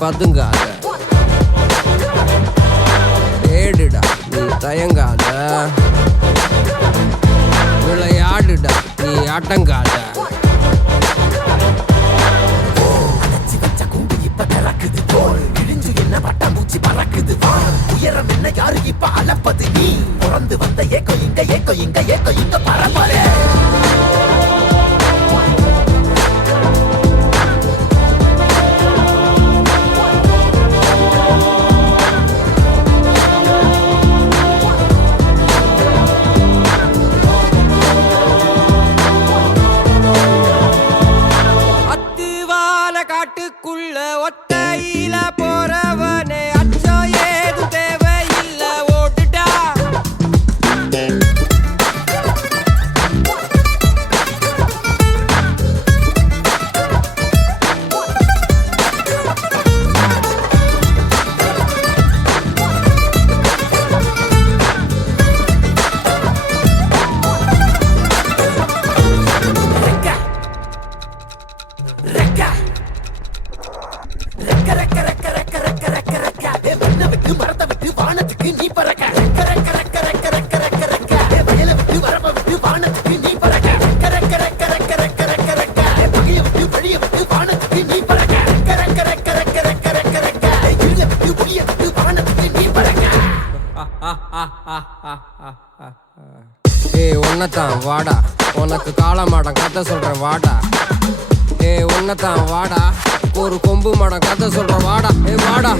பதுங்காத, ஏடுடா நீ தயங்காத, விளையாடுடா நீ ஆட்டங்காத. உயரம் என்ன யாரு இப்ப அளப்பது நீ பிறந்து வந்த ஏக்கோ இங்க ஏக்கோ இங்க ஏக்கோ இங்க பரம்பரை. அத்துவால காட்டுக்குள்ள ஒத்தையில போறவனே அச்சம் ஏது தேவையில்ல ஓட்டுடா. மரத்தை விட்டு வானத்துக்கு நீ பறக்க, வயலை விட்டு வரப்ப விட்டு வானத்துக்கு நீ பறக்க, பகையை விட்டு வழியை விட்டு வானத்துக்கு நீ பறக்க, கீழே விட்டு ஒளியை விட்டு வானத்துக்கு நீ பறக்க. ஏய் உன்னதான் வாடா, உனக்கு காளமாடம் கதை சொல்றேன் வாடா. ஏய் உன்னதான் வாடா, ஒரு கொம்பு மாடம் கதை சொல்றேன் வாடா. ஏ வாடா.